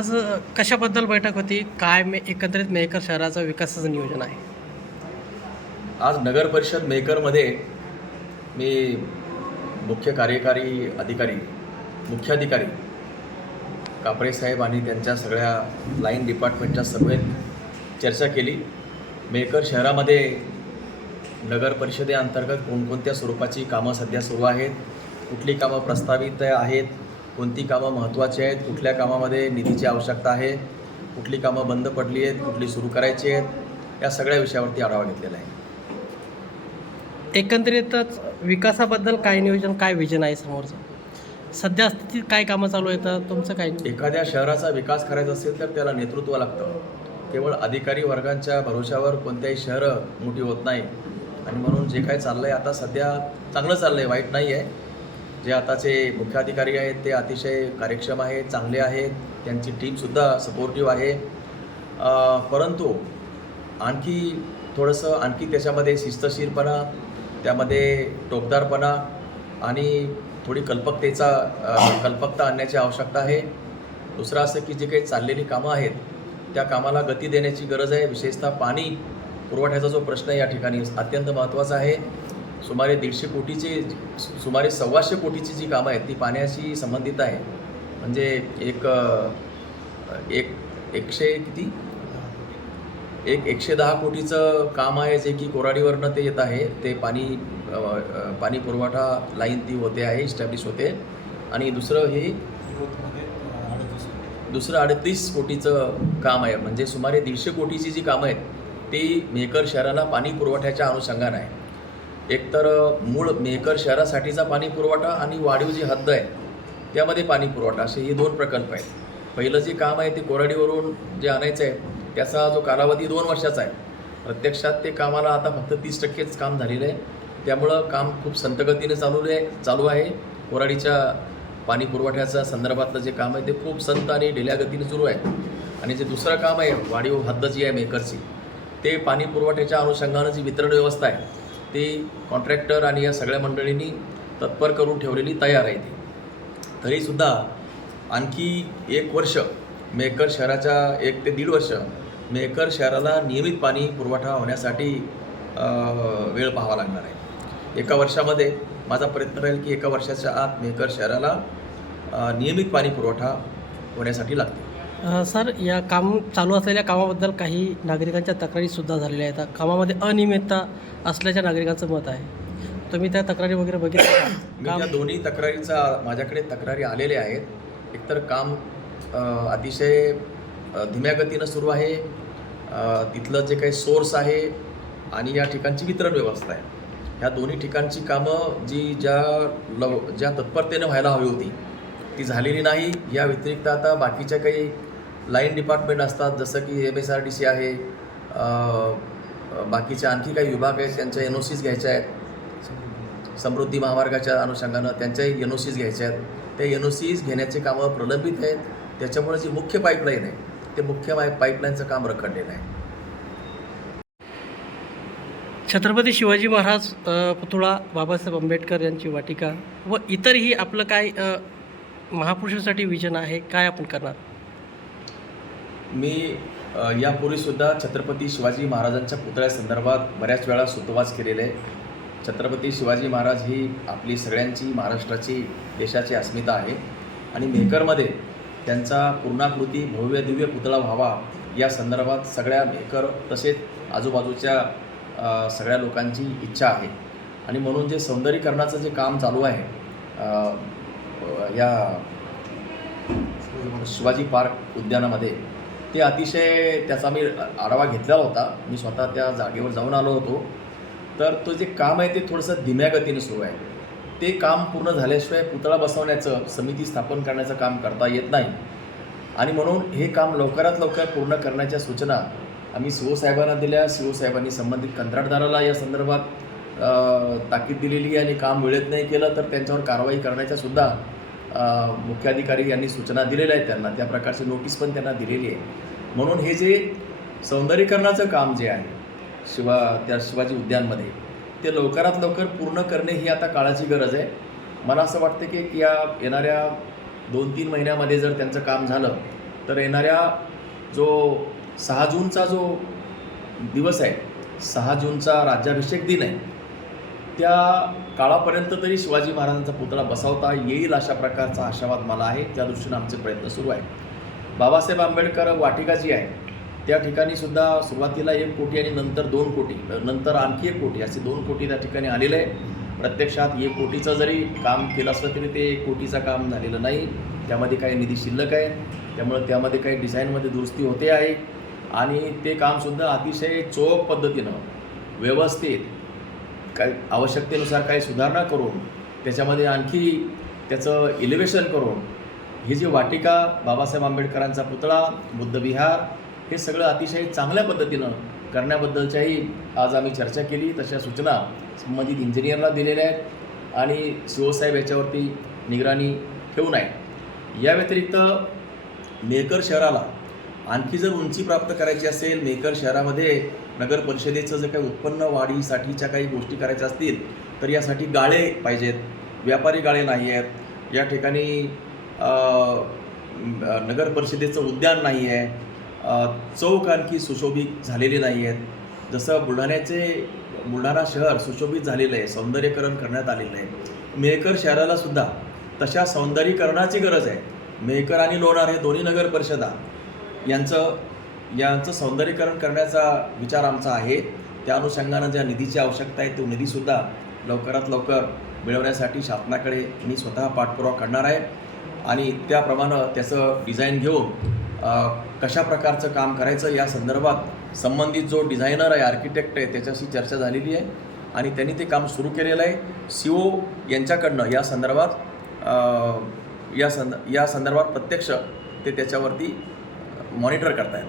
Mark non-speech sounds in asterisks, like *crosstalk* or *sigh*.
आज कशाबद्दल बैठक होती? काय मे एकत्रित मेहकर शहराचं विकासाचं नियोजन आहे? आज नगर परिषद मेकरमध्ये मी मुख्य कार्यकारी अधिकारी मुख्याधिकारी कापरे साहेब आणि त्यांच्या सगळ्या लाईन डिपार्टमेंटच्या सभेत चर्चा केली. मेकर शहरामध्ये नगर परिषदेअंतर्गत कोणकोणत्या स्वरूपाची कामं सध्या सुरू आहेत कुठली कामं प्रस्तावित आहेत कोणती कामं महत्त्वाची आहेत कुठल्या कामामध्ये निधीची आवश्यकता आहे कुठली कामं बंद पडली आहेत कुठली सुरू करायची आहेत या सगळ्या विषयावरती आढावा घेतलेला आहे. एकंदरीतच विकासाबद्दल काय नियोजन काय विजन आहे समोरचं? सध्या स्थितीत काय कामं चालू आहेत? तुमचं काय? एखाद्या शहराचा विकास करायचा असेल तर त्याला नेतृत्व लागतं. केवळ अधिकारी वर्गांच्या भरोशावर कोणत्याही शहरं मोठी होत नाही. आणि म्हणून जे काय चाललं आहे आता सध्या चांगलं चाललं आहे वाईट नाही आहे जे आताचे मुख्याधिकारी आहेत ते अतिशय कार्यक्षम आहेत चांगले आहेत. त्यांची टीमसुद्धा सपोर्टिव्ह आहे. परंतु आणखी थोडंसं आणखी त्याच्यामध्ये शिस्तशीरपणा त्यामध्ये टोकदारपणा आणि थोडी कल्पकतेचा कल्पकता आणण्याची आवश्यकता आहे. दुसरं असं की जे काही चाललेली कामं आहेत त्या कामाला गती देण्याची गरज आहे. विशेषतः पाणी पुरवठ्याचा जो प्रश्न या ठिकाणी अत्यंत महत्त्वाचा आहे. सुमारे दीडशे कोटीचे सुमारे सव्वाशे कोटीची जी कामं आहेत ती पाण्याशी संबंधित आहे. म्हणजे एक एक एकशे किती? एक एकशे दहा कोटीचं काम आहे जे की कोराडीवरनं ते येत आहे. ते पाणी पाणी पुरवठा लाईन ती होते आहे इस्टॅब्लिश होते. आणि दुसरं हे दुसरं अडतीस कोटीचं काम आहे. म्हणजे सुमारे दीडशे कोटीची जी कामं आहेत ती मेकर शहराला पाणी पुरवठ्याच्या अनुषंगानं आहे. एकतर मूळ मेकर शहरासाठीचा पाणी पुरवठा आणि वाढीव जी हद्द आहे त्यामध्ये पाणी पुरवठा असे हे दोन प्रकल्प आहेत. पहिलं जे काम आहे ते कोराडीवरून जे आणायचं आहे त्याचा जो कालावधी दोन वर्षाचा आहे. प्रत्यक्षात ते कामाला आता फक्त तीस टक्केच काम झालेलं आहे. त्यामुळं काम खूप संतगतीने चालू आहे चालू आहे. कोराडीच्या पाणी पुरवठ्याच्या संदर्भातलं जे काम आहे ते खूप संत आणि ढिल्या गतीने सुरू आहे. आणि जे दुसरं काम आहे वाढीव हद्द जी आहे मेकरची ते पाणी पुरवठ्याच्या अनुषंगानं जी वितरण व्यवस्था आहे ते कॉन्ट्रॅक्टर आणि या सगळ्या मंडळींनी तत्पर करून ठेवलेली तयार आहे ती. तरीसुद्धा आणखी एक वर्ष मेकर शहराच्या एक ते दीड वर्ष मेकर शहराला नियमित पाणी पुरवठा होण्यासाठी वेळ पाहावा लागणार आहे. एका वर्षामध्ये माझा प्रयत्न राहील की एका वर्षाच्या आत मेकर शहराला नियमित पाणी पुरवठा होण्यासाठी लागतो सर या काम चालू असलेल्या कामाबद्दल काही नागरिकांच्या तक्रारीसुद्धा झालेल्या आहेत. कामामध्ये अनियमितता असल्याच्या नागरिकांचं मत आहे. तुम्ही त्या तक्रारी वगैरे बघितल्या? *coughs* मी काम त्या दोन्ही तक्रारीचा माझ्याकडे तक्रारी आलेल्या आहेत. एकतर काम अतिशय धीम्या गतीनं सुरू आहे. तिथलं जे काही सोर्स आहे आणि या ठिकाणची वितरण व्यवस्था आहे. ह्या दोन्ही ठिकाणची कामं जी ज्या लव ज्या तत्परतेनं व्हायला हवी होती ती झालेली नाही. या व्यतिरिक्त आता बाकीच्या काही लाईन डिपार्टमेंट असतात जसं की M S R D C आहे बाकीच्या बाकीचे आणखी काही विभाग आहेत त्यांच्या एन ओ सीज घ्यायच्या आहेत. समृद्धी महामार्गाच्या अनुषंगानं त्यांच्याही एन ओ सीज घ्यायच्या आहेत. त्या एन ओ सीज घेण्याचे कामं प्रलंबित आहेत. त्याच्यामुळे जी मुख्य पाईपलाईन आहे. ते मुख्य पाईप पाईपलाईनचं काम रखडलेलं आहे. छत्रपती शिवाजी महाराज पुतळा बाबासाहेब आंबेडकर यांची वाटिका व इतरही आपलं काय महापुरुषासाठी विजन आहे काय आपण करणार? मी यापूर्वीसुद्धा छत्रपती शिवाजी महाराजांच्या पुतळ्यासंदर्भात बऱ्याच वेळा सुतवास केलेले. आहे छत्रपती शिवाजी महाराज ही आपली सगळ्यांची महाराष्ट्राची देशाची अस्मिता आहे. आणि मेकरमध्ये त्यांचा पूर्णाकृती भव्य दिव्य पुतळा व्हावा या संदर्भात सगळ्या मेकर तसेच आजूबाजूच्या सगळ्या लोकांची इच्छा आहे. आणि म्हणून जे सौंदर्यीकरणाचं जे काम चालू आहे या शिवाजी पार्क उद्यानामध्ये ते अतिशय त्याचा मी आढावा घेतलेला होता. मी स्वतः त्या जागेवर जाऊन आलो होतो. तर तो जे काम आहे ते थोडंसं धीम्या गतीने सुरू आहे. ते काम पूर्ण झाल्याशिवाय पुतळा बसवण्याचं समिती स्थापन करण्याचं काम करता येत नाही. आणि म्हणून हे काम लवकरात लवकर पूर्ण करण्याच्या सूचना आम्ही सी साहेबांना दिल्या. सी साहेबांनी संबंधित कंत्राटदाराला या संदर्भात ताकीद दिलेली आहे आणि काम वेळेत नाही केलं तर त्यांच्यावर कारवाई करण्याच्या सुद्धा मुख्याधिकारी यांनी सूचना दिलेल्या आहेत त्यांना. त्या प्रकारची नोटीस पण त्यांना दिलेली आहे. म्हणून हे जे सौंदर्यीकरणाचं काम जे आहे शिवा त्या शिवाजी उद्यानमध्ये ते लवकरात लवकर पूर्ण करणे ही आता काळाची गरज आहे. मला असं वाटतं की या येणाऱ्या दोन तीन महिन्यामध्ये जर त्यांचं काम झालं तर येणाऱ्या जो सहा जूनचा जो दिवस आहे सहा जूनचा राज्याभिषेक दिन आहे त्या काळापर्यंत तरी शिवाजी महाराजांचा पुतळा बसवता येईल अशा प्रकारचा आशावाद मला आहे. त्या दृष्टीनं आमचे प्रयत्न सुरू आहे बाबासाहेब आंबेडकर वाटिका जी आहे त्या ठिकाणी सुद्धा सुरुवातीला एक कोटी आणि नंतर दोन कोटी नंतर आणखी एक कोटी असे दोन कोटी त्या ठिकाणी आलेले आहे प्रत्यक्षात एक कोटीचं जरी काम केलं असलं तरी ते एक कोटीचं काम झालेलं नाही. त्यामध्ये काही निधी शिल्लक आहे त्यामुळे त्यामध्ये काही डिझाईनमध्ये दुरुस्ती होते आहे. आणि ते कामसुद्धा अतिशय चोख पद्धतीनं व्यवस्थित काही आवश्यकतेनुसार काही सुधारणा करून त्याच्यामध्ये आणखी त्याचं इलिव्हेशन करून ही जी वाटिका बाबासाहेब आंबेडकरांचा पुतळा बुद्धविहार हे सगळं अतिशय चांगल्या पद्धतीनं करण्याबद्दलच्याही आज आम्ही चर्चा केली. तशा सूचना संबंधित इंजिनियरला दिलेल्या आहेत आणि शिवसाहेब याच्यावरती निगराणी ठेवून आहे या व्यतिरिक्त मेकर शहराला आणखी जर उंची प्राप्त करायची असेल मेकर शहरामध्ये नगर परिषदेचं जर काही उत्पन्न वाढीसाठीच्या काही गोष्टी करायच्या असतील तर यासाठी गाळे पाहिजेत. व्यापारी गाळे नाही आहेत या ठिकाणी नगर परिषदेचं उद्यान नाही आहे चौक आणखी सुशोभित झालेले नाही आहेत जसं बुलढाण्याचे बुलढाणा शहर सुशोभित झालेलं आहे सौंदर्यकरण करण्यात आलेलं आहे. मेहकर शहराला सुद्धा तशा सौंदर्यीकरणाची गरज आहे. मेहकर आणि लोणार हे दोन्ही नगर परिषदा यांचं यांचं सौंदर्यीकरण करण्याचा विचार आमचा आहे. त्या अनुषंगानं ज्या निधीची आवश्यकता आहे तो निधीसुद्धा लवकरात लवकर मिळवण्यासाठी शासनाकडे मी स्वतः पाठपुरावा करणार आहे. आणि त्याप्रमाणे त्याचं डिझाईन घेऊन कशा प्रकारचं काम करायचं या संदर्भात संबंधित जो डिझायनर आहे आर्किटेक्ट आहे त्याच्याशी चर्चा झालेली आहे. आणि त्यांनी ते काम सुरू केलेलं आहे. सी ओ यांच्याकडनं या संदर्भात या संद या संदर्भात प्रत्यक्ष ते त्याच्यावरती मॉनिटर करतायत.